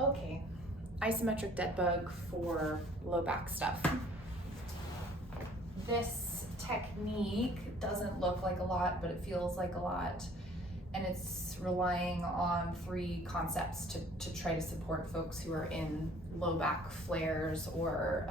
Okay, isometric dead bug for low back stuff. This technique doesn't look like a lot, but it feels like a lot. And it's relying on 3 concepts to try to support folks who are in low back flares or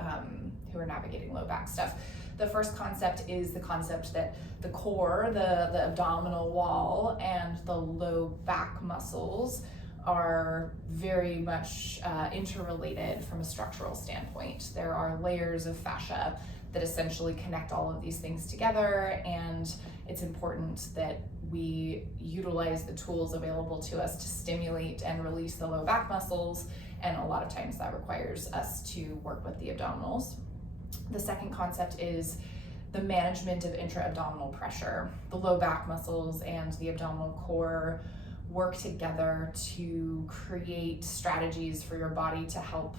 who are navigating low back stuff. The first concept is the concept that the core, the abdominal wall, and the low back muscles are very much interrelated from a structural standpoint. There are layers of fascia that essentially connect all of these things together, and it's important that we utilize the tools available to us to stimulate and release the low back muscles, and a lot of times that requires us to work with the abdominals. The second concept is the management of intra-abdominal pressure. The low back muscles and the abdominal core work together to create strategies for your body to help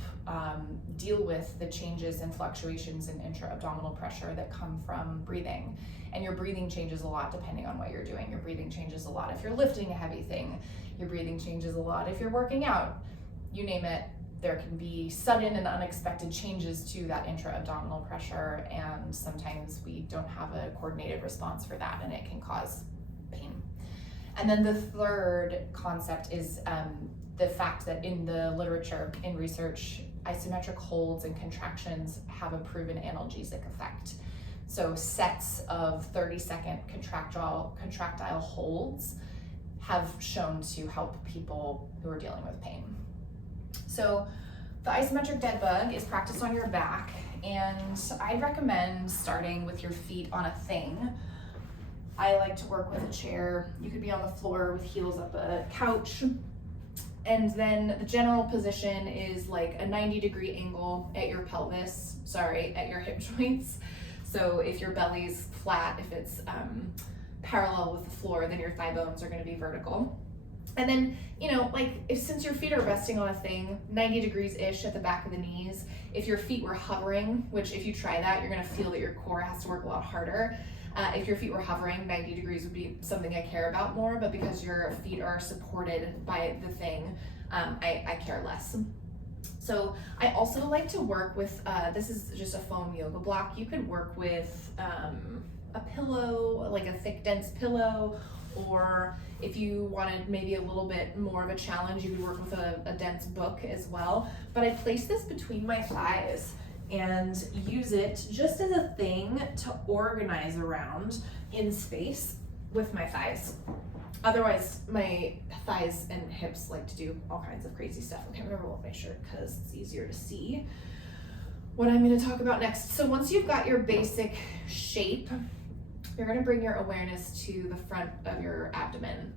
deal with the changes and fluctuations in intra-abdominal pressure that come from breathing. And your breathing changes a lot depending on what you're doing. Your breathing changes a lot if you're lifting a heavy thing. Your breathing changes a lot if you're working out. You name it, there can be sudden and unexpected changes to that intra-abdominal pressure, and sometimes we don't have a coordinated response for that, and it can cause pain. And then the third concept is the fact that in the literature, in research, isometric holds and contractions have a proven analgesic effect. So sets of 30-second contractile holds have shown to help people who are dealing with pain. So the isometric dead bug is practiced on your back, and I'd recommend starting with your feet on a thing. I like to work with a chair. You could be on the floor with heels up a couch. And then the general position is like a 90-degree angle at your pelvis, at your hip joints. So if your belly's flat, if it's parallel with the floor, then your thigh bones are gonna be vertical. And then, since your feet are resting on a thing, 90 degrees-ish at the back of the knees, if your feet were hovering, which if you try that, you're gonna feel that your core has to work a lot harder. If your feet were hovering, 90 degrees would be something I care about more, but because your feet are supported by the thing, I care less. So I also like to work with, this is just a foam yoga block. You could work with a pillow, like a thick, dense pillow, or if you wanted maybe a little bit more of a challenge, you could work with a dense book as well. But I place this between my thighs and use it just as a thing to organize around in space with my thighs. Otherwise, my thighs and hips like to do all kinds of crazy stuff. I can't remember what my shirt because it's easier to see what I'm going to talk about next. So once you've got your basic shape, you're going to bring your awareness to the front of your abdomen.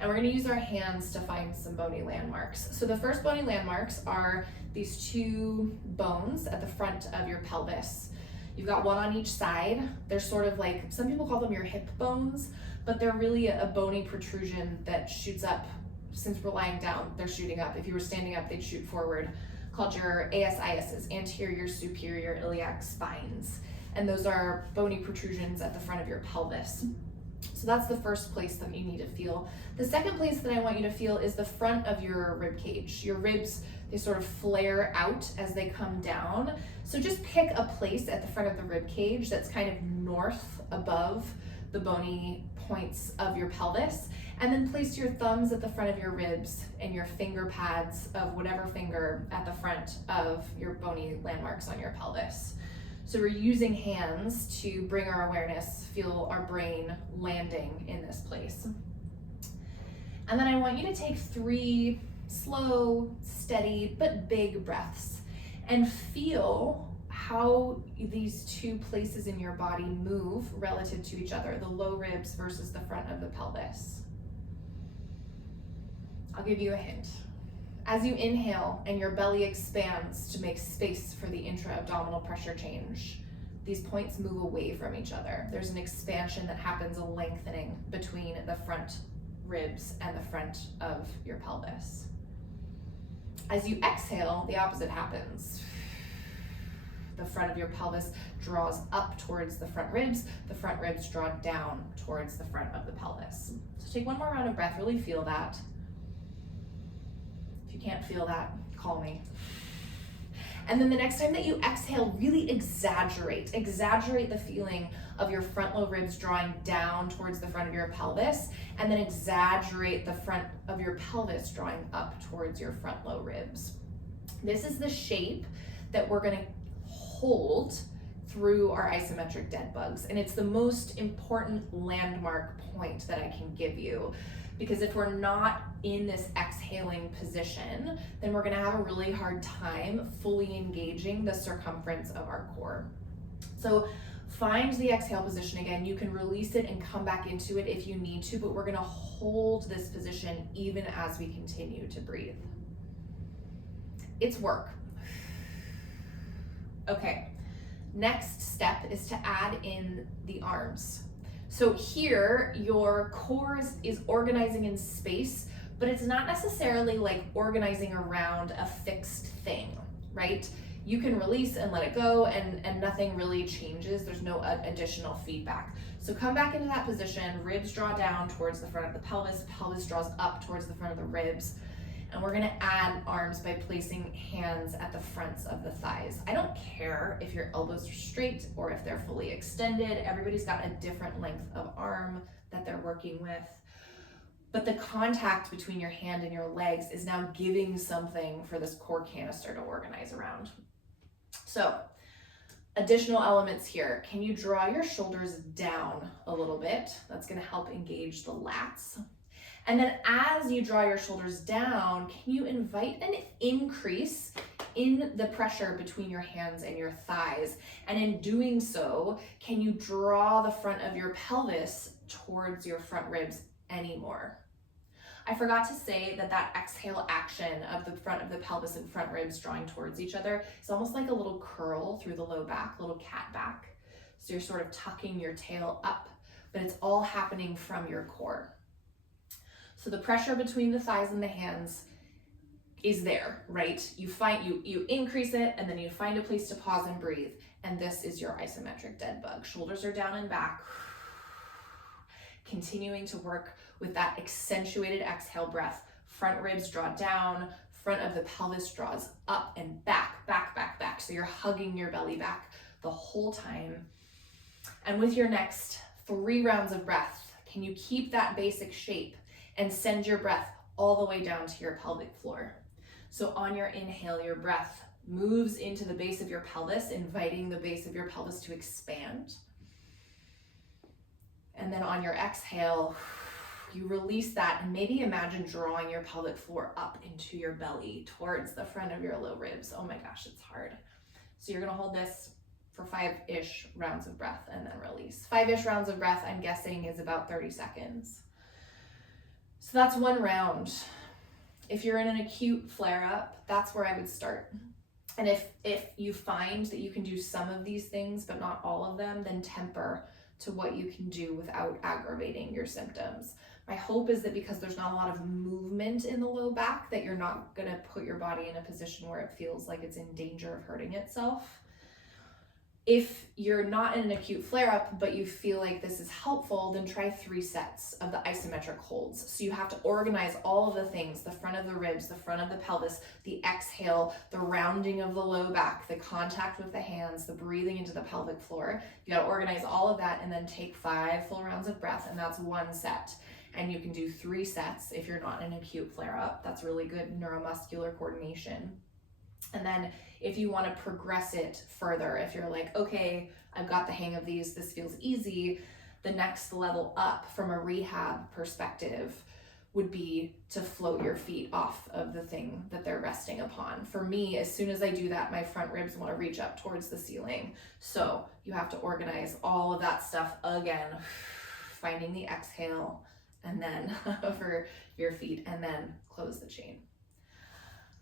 And we're going to use our hands to find some bony landmarks. So the first bony landmarks are these 2 bones at the front of your pelvis. You've got one on each side. They're sort of like, some people call them your hip bones, but they're really a bony protrusion that shoots up. Since we're lying down, they're shooting up. If you were standing up, they'd shoot forward, called your ASISs, anterior superior iliac spines. And those are bony protrusions at the front of your pelvis. So that's the first place that you need to feel. The second place that I want you to feel is the front of your rib cage. Your ribs, they sort of flare out as they come down. So just pick a place at the front of the rib cage that's kind of north above the bony points of your pelvis, and then place your thumbs at the front of your ribs and your finger pads of whatever finger at the front of your bony landmarks on your pelvis. So we're using hands to bring our awareness, feel our brain landing in this place. And then I want you to take 3 slow, steady, but big breaths and feel how these 2 places in your body move relative to each other, the low ribs versus the front of the pelvis. I'll give you a hint. As you inhale and your belly expands to make space for the intra-abdominal pressure change, these points move away from each other. There's an expansion that happens, a lengthening between the front ribs and the front of your pelvis. As you exhale, the opposite happens. The front of your pelvis draws up towards the front ribs draw down towards the front of the pelvis. So take one more round of breath, really feel that. If you can't feel that, call me. And then the next time that you exhale, really exaggerate the feeling of your front low ribs drawing down towards the front of your pelvis, and then exaggerate the front of your pelvis drawing up towards your front low ribs. This is the shape that we're gonna hold through our isometric dead bugs. And it's the most important landmark point that I can give you, because if we're not in this exhaling position, then we're gonna have a really hard time fully engaging the circumference of our core. So find the exhale position again. You can release it and come back into it if you need to, but we're gonna hold this position even as we continue to breathe. It's work. Okay, next step is to add in the arms. So here, your core is organizing in space, but it's not necessarily like organizing around a fixed thing, right? You can release and let it go, and nothing really changes. There's no additional feedback. So come back into that position, ribs draw down towards the front of the pelvis, pelvis draws up towards the front of the ribs. And we're gonna add arms by placing hands at the fronts of the thighs. I don't care if your elbows are straight or if they're fully extended. Everybody's got a different length of arm that they're working with. But the contact between your hand and your legs is now giving something for this core canister to organize around. So, additional elements here. Can you draw your shoulders down a little bit? That's gonna help engage the lats. And then as you draw your shoulders down, can you invite an increase in the pressure between your hands and your thighs? And in doing so, can you draw the front of your pelvis towards your front ribs anymore? I forgot to say that exhale action of the front of the pelvis and front ribs drawing towards each other is almost like a little curl through the low back, little cat back. So you're sort of tucking your tail up, but it's all happening from your core. So the pressure between the thighs and the hands is there, right? You increase it, and then you find a place to pause and breathe. And this is your isometric dead bug. Shoulders are down and back. Continuing to work with that accentuated exhale breath. Front ribs draw down, front of the pelvis draws up and back, back, back, back. So you're hugging your belly back the whole time. And with your next 3 rounds of breath, can you keep that basic shape and send your breath all the way down to your pelvic floor? So on your inhale, your breath moves into the base of your pelvis, inviting the base of your pelvis to expand. And then on your exhale, you release that, and maybe imagine drawing your pelvic floor up into your belly towards the front of your low ribs. Oh my gosh, it's hard. So you're gonna hold this for 5-ish rounds of breath and then release. 5-ish rounds of breath, I'm guessing, is about 30 seconds. So that's 1 round. If you're in an acute flare-up, that's where I would start. And if you find that you can do some of these things, but not all of them, then temper to what you can do without aggravating your symptoms. My hope is that because there's not a lot of movement in the low back, that you're not gonna put your body in a position where it feels like it's in danger of hurting itself. If you're not in an acute flare-up, but you feel like this is helpful, then try 3 sets of the isometric holds. So you have to organize all of the things: the front of the ribs, the front of the pelvis, the exhale, the rounding of the low back, the contact with the hands, the breathing into the pelvic floor. You gotta organize all of that and then take 5 full rounds of breath, and that's 1 set. And you can do 3 sets if you're not in an acute flare-up. That's really good neuromuscular coordination. And then if you want to progress it further, if you're like, okay, I've got the hang of these, this feels easy, the next level up from a rehab perspective would be to float your feet off of the thing that they're resting upon. For me, as soon as I do that, my front ribs want to reach up towards the ceiling. So you have to organize all of that stuff again, finding the exhale, and then over your feet, and then close the chain.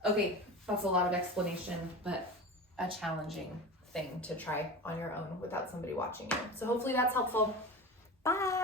Okay, that's a lot of explanation, but a challenging thing to try on your own without somebody watching you. So hopefully that's helpful. Bye.